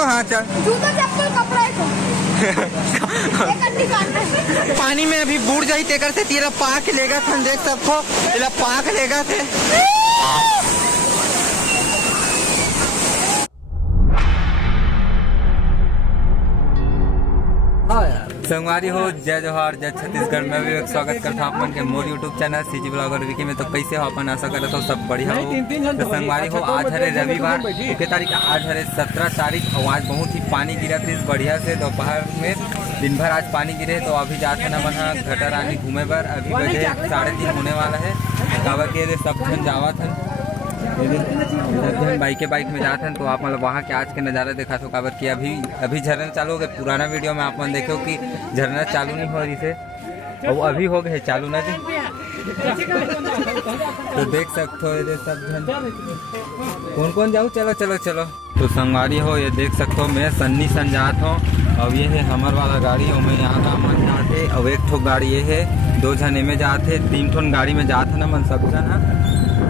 को हाँ चल। जूता चप्पल कपड़ा है तो पानी में अभी बूढ़ जाई तेकर से तेरा पाक लेगा था देख सबको तेरा पाक लेगा थे। संगवारी हो जय जोहार जय छत्तीसगढ़ में भी एक स्वागत करता हूँ अपन के मोर YouTube channel CG blogger Vicky में। तो कैसे हो अपन आशा करता हूँ सब बढ़िया हो। तो संगवारी हो आज हरे रविवार के तारीख आज हरे 17 तारीख और आज बहुत ही पानी गिरा थे बढ़िया से दोपहर में दिन भर आज पानी गिरे। तो अभी जाते ना बना घटर आने घूमे पर अभी बजे 3:30 होने वाला है। कावर के सब जन जावा था बाइक में जाते हैं। तो आप मतलब वहाँ के आज के नज़ारा देखा तो काबर कि अभी झरना चालू हो गए। पुराना वीडियो में आप मन देखो कि झरना चालू नहीं हो रही से और अभी हो गए चालू ना जी। तो देख सकते हो ये सब जन कौन कौन जाओ चलो चलो चलो। तो संगवारी हो ये देख सकते हो मैं सन्नी सन जात हूँ और ये है हमर वाला गाड़ी और मैं यहाँ काम मन जाते और एक ठो गाड़ी ये है 2 जने में जाते 3 ठो गाड़ी में जाते ना मन सब जन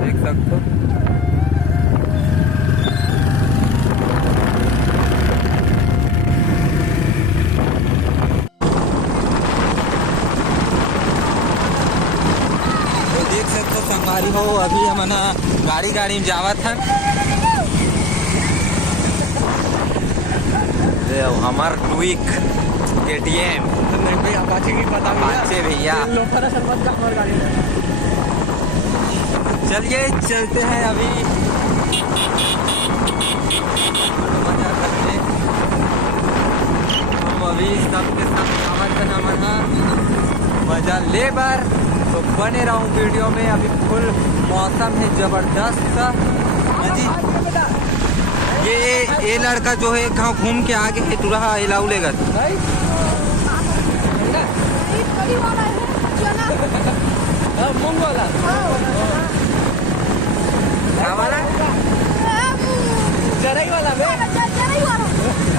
देख सकते हो। संगवारी हो अभी हम ना गाड़ी में जावत था हमार क्विक KTM भैया चलिए चलते हैं अभी मजा करते हम अभी सबके साथ मजा ले बार। तो बने रहूं वीडियो में। अभी फुल मौसम है जबरदस्त जी। ये लड़का जो है कहाँ घूम के आगे है तुरा इलाऊ लेगा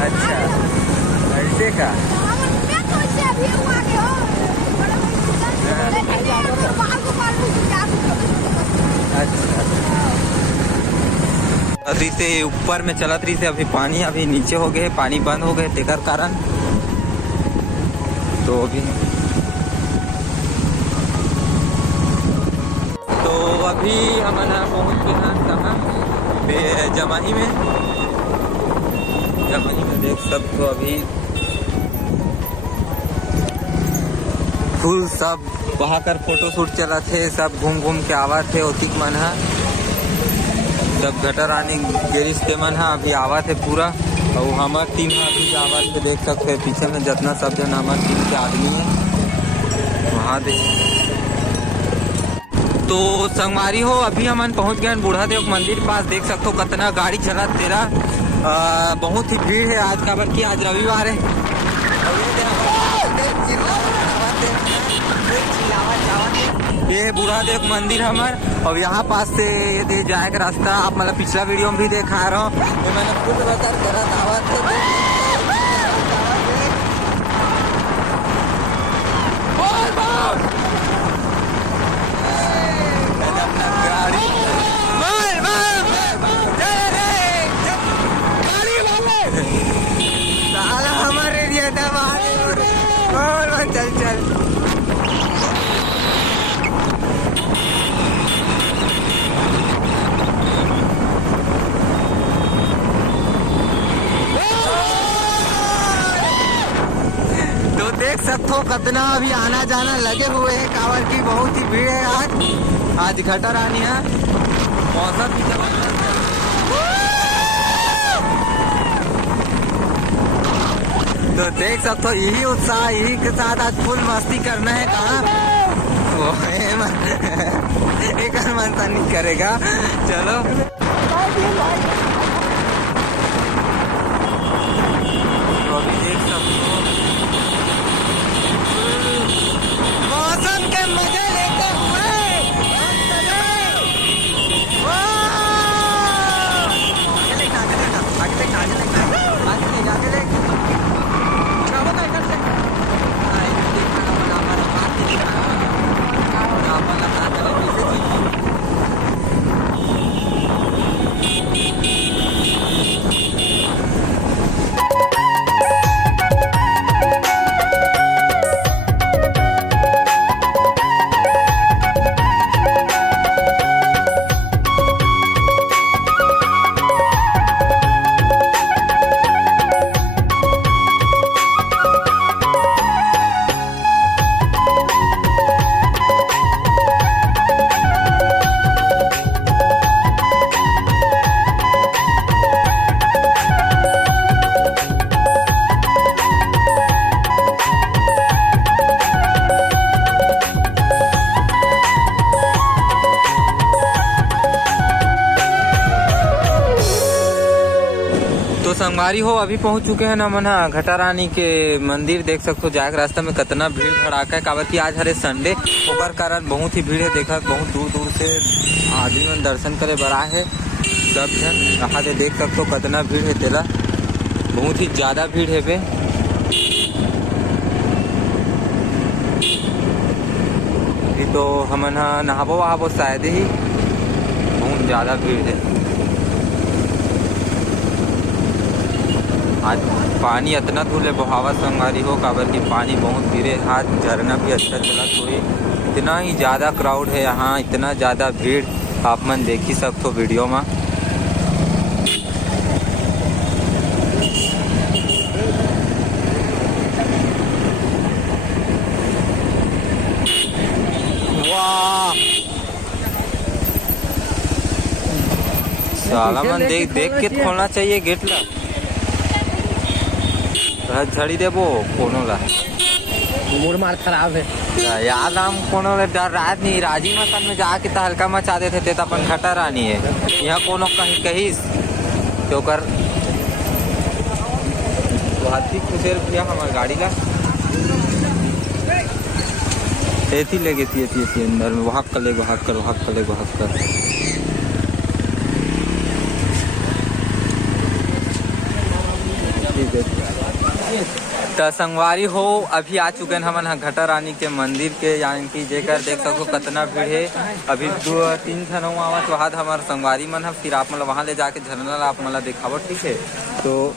अच्छा ऐसे का अभी से ऊपर में चलत रही से अभी पानी अभी नीचे हो गए पानी बंद हो गए तेकर कारण। तो अभी हम पहुँच गए हैं कहाँ जमाही में देख सबको अभी फुल सब वहाँ कर फोटो शूट चला थे सब घूम के आवा थे ओतिक मन है सब घटर आने गिरिश के मन है अभी आवा थे पूरा और हमार टीम में अभी आवा थे देख सकते हैं पीछे में जितना सब जन हमारे टीम के आदमी है वहाँ देख। तो संगवारी हो अभी हम पहुँच गए बूढ़ा देव मंदिर पास देख सकते हो कितना गाड़ी चला तेरा बहुत ही भीड़ है आज का बल्कि आज रविवार है। ये बूढ़ा देव मंदिर हमार और यहाँ पास से ये जाए का रास्ता आप मतलब पिछला वीडियो में भी देखा रहा हूँ तो मैंने खुद बता करा दावत हमारे लिए चल चल देख सकते हो कितना अभी आना जाना लगे हुए हैं कांवर की बहुत ही भीड़ है आज घटर आनी है मौसम भी जबरदस्त है। तो देख सकते हो यही उत्साह यही के साथ आज फुल मस्ती करना है कहाँ वो एक मन नहीं करेगा चलो। तो अभी देख सकते हो मौसम के मजे लेते हुए संगवारी हो अभी पहुंच चुके हैं ना मना घटा रानी के मंदिर। देख सकते हो जाए रास्ता में कितना भीड़ भड़ाका है, काबर की आज हरे संडे ओकर कारण बहुत ही भीड़ है। देखा बहुत दूर दूर से आदमी मन दर्शन करे बर आए है सब जन। यहाँ से देख सकते हो कितना भीड़ है, तेला बहुत ही ज्यादा भीड़ है बे। अभी तो हमन नहाबो वहाबो शायद ही, बहुत ज्यादा भीड़ है। आज पानी इतना धूल बहावा संगवारी हो, काबर की पानी बहुत गिरे। आज झरना भी अच्छा चला, तो इतना ही ज़्यादा क्राउड है यहाँ, इतना ज़्यादा भीड़ आप मन देख ही सकते हो वीडियो में। वाह साला मन देख देख के खोलना चाहिए गेट ला, झड़ी देबो कोनो ला। मूड मार खराब है याद हम कोनो डर रात नहीं, राजी मकान में जाके तो हल्का मचा देते थे। तो अपन घटा रानी है यहाँ कोनो कहीं कहीं तो कर हाथी खुशेर भैया हमारे गाड़ी ला ऐसी ले गई थी अंदर में। वहाँ कर ले वहाँ कर वहाँ कर ले वहाँ कर। ठीक है तो संगवारी हो अभी आ चुके हैं हमन घटा रानी के मंदिर के, यानी कि जेकर देख सको कितना भीड़ है। अभी 2-3 जन आवत वहाँ हमारे संगवारी मन है, फिर आप मतलब वहाँ ले जाके झरना आप मतलब दिखावो। ठीक है तो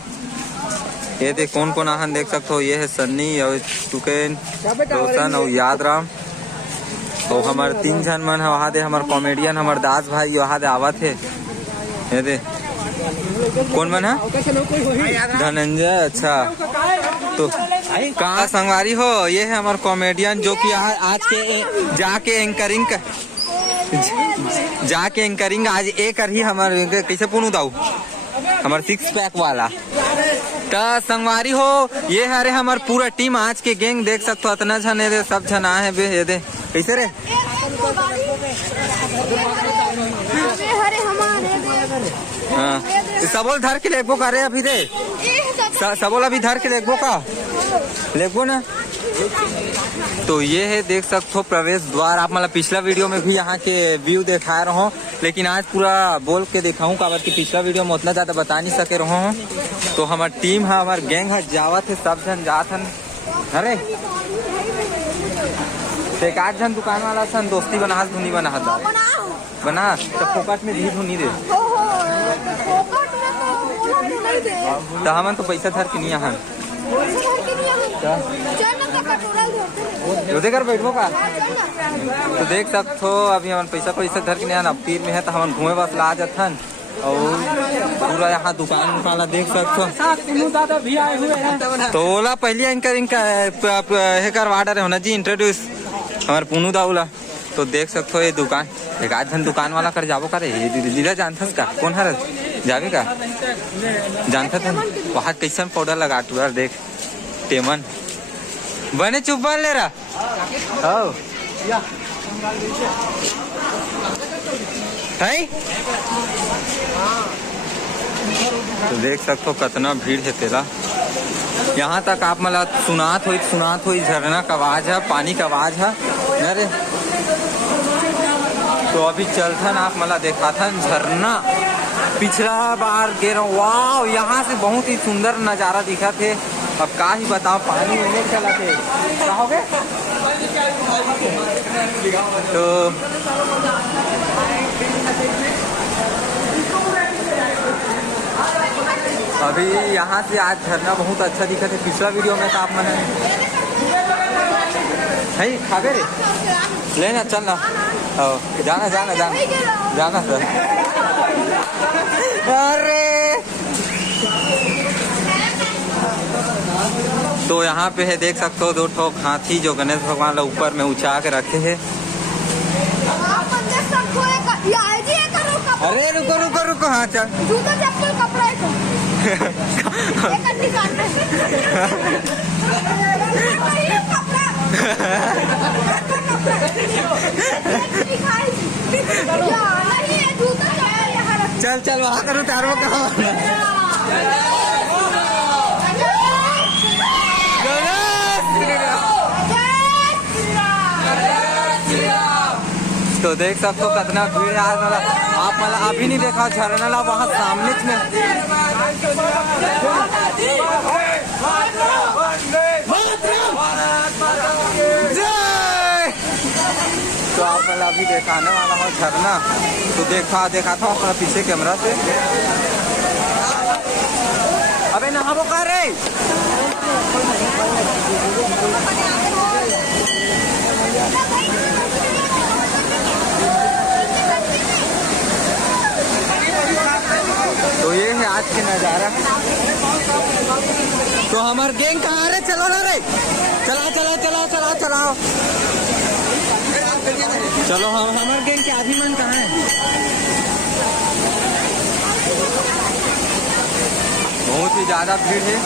ये देख कौन कौन आहन देख सकते हो। ये है सन्नी और टुकेन रोशन और याद राम। तो हमारे 3 जन मन है वहाँ दे, हमारे कॉमेडियन हमारे दास भाई वहाँ दे आवत है। ये दे कौन मन है धनंजय। अच्छा तो कहाँ संगवारी हो, ये है हमारे कॉमेडियन जो कि आज के जाके एंकरिंग आज एक ही हमारे कैसे पुनू दाऊ हमारे 6 पैक वाला। तो संगवारी हो ये है हमारे पूरा टीम आज के गैंग देख सकते हो, इतना जन है सब जन आए हैं बे। ये दे कैसे रे हाँ सबोल धर के लेगो का रे अभी दे सबोल अभी धर के लेगो का लेगो ना। तो ये है देख सकते हो प्रवेश द्वार। आप मतलब पिछला वीडियो में भी यहाँ के व्यू दिखा रहा हूँ, लेकिन आज पूरा बोल के दिखाऊँ काबर की पिछला वीडियो में उतना ज़्यादा बता नहीं सके रहा हूँ। तो हमारी टीम है हमारे गैंग है जावत है सब जन जात हन। अरे एक 8 जन दुकान वाला सन दोस्ती बना धुनी बना तो फोकट में धी धुनी दे तो हमन तो पैसा धर के नहीं आहन कर बैठो का। तो देख सकते हो अभी हम पैसा धर के नहीं आन, अब तीर में है तो हम घूमे बस ला जाथन। और पूरा यहाँ दुकान वाला देख सकते हो। तो ओला पहली एंकरिंग करवा रहे हो ना जी इंट्रोड्यूस हमारे पुनू दाऊला। तो देख सकते हो ये दुकान एक आध जन दुकान वाला कर जाबो करे। लीला जानथस का कौन हर जावे का जानता था वहाँ कैसन पाउडर लगा तू यार देख टेमन बने चुप ले रहा है। तो देख सकते हो कितना भीड़ है तेरा। यहाँ तक आप मतलब सुनात हुई झरना का आवाज है, पानी का आवाज है। अरे तो अभी चलथन आप मतलब देखा था झरना पिछला बार गिर। वाह यहाँ से बहुत ही सुंदर नज़ारा दिखा थे। अब का ही बताओ पानी में चला थे हो गए। तो अभी यहाँ से आज झरना बहुत अच्छा दिखा थे। पिछला वीडियो में तो आप मन है खावे रे लेना चल ना जाना सर। अरे तो यहाँ पे है देख सकते हो 2 ठोक हाथी जो गणेश भगवान ऊपर में ऊंचा के रखे हैं। अरे रुको हाँ चल जूता चप्पल कपड़ा चल वहाँ करो तारो कहाँ तो देख सकते हो कितना भीड़ है आज वाला। आप मतलब अभी नहीं देखा झरना ला वहाँ सामने में। तो आप मतलब अभी दिखाने वाला हूँ झरना। तो देखा था अपना पीछे कैमरा से। अबे नहा वो कर रहे तो ये है आज के नज़ारा। तो हमार गैंग कहाँ रे? चलो ना रे, चला चला चला चला चलाओ चलो। हम हमारे गैंग के आदमी मन कहाँ है? बहुत ही ज़्यादा भीड़ है।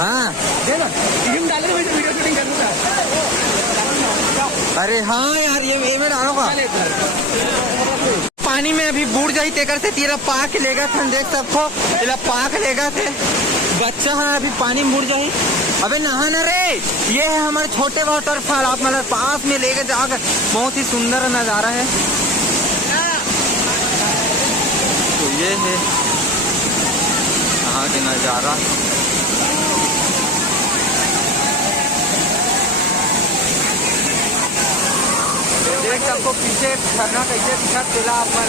हाँ अरे हाँ यार ये में डालो का पानी में अभी बूढ़ जाई तेकर से तेरा पाक लेगा था। देख सबको तेरा पाक लेगा थे बच्चा है अभी पानी में बूढ़ जाई। अबे नहाना रे। ये है हमारे छोटे वाटरफॉल। आप मतलब पास में लेकर जाकर बहुत ही सुंदर नज़ारा है। तो ये है यहाँ के नज़ारा। देख सबको पीछे झरना कैसे दिखा दिला अपन।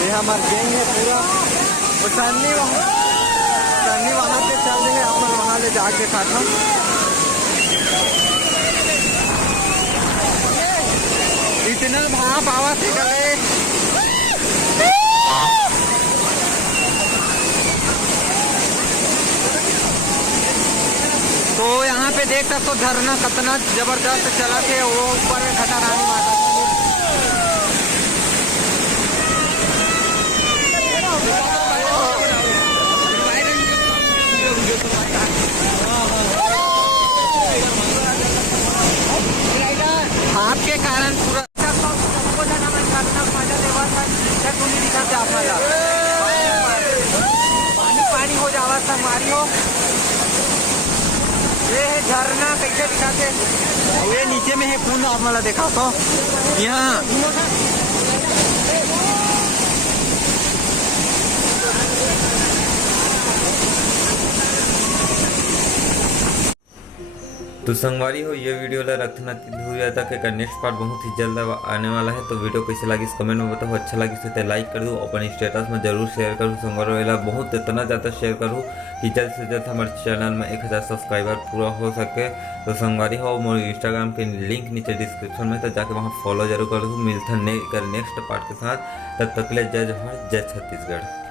ये हमारे गैंग है पूरा। सन्नी वहाँ से चल रहे हैं। अपन वहाँ ले जाके खाता। इतना भाप आवाज से गए। तो यहाँ पे देख सकते हो झरना कितना जबरदस्त चला थे। वो ऊपर घटा रानी माता हाथ के कारण पूरा पानी हो जावा था मारी हो। ये है झरना कैसे दिखाते। ये नीचे में है खून। आप वाला देखा तो यहाँ तो संगवारी हो ये वीडियो ला रखना हो जाता कि नेक्स्ट पार्ट बहुत ही जल्द आने वाला है। तो वीडियो कैसे लगी इस कमेंट में बताओ। अच्छा लगी तो लाइक कर दो। अपने स्टेटस में जरूर शेयर करूँ। संगवारी वाला बहुत इतना ज़्यादा शेयर करूँ कि जल्द से जल्द हमारे चैनल में 1000 सब्सक्राइबर पूरा हो सके। तो संगवारी हो मोर इंस्टाग्राम के लिंक नीचे डिस्क्रिप्शन में, तो जाके वहाँ फॉलो जरूर कर दो। मिलता नेक्स्ट पार्ट के साथ। तब तक ले जय जोहार जय छत्तीसगढ़।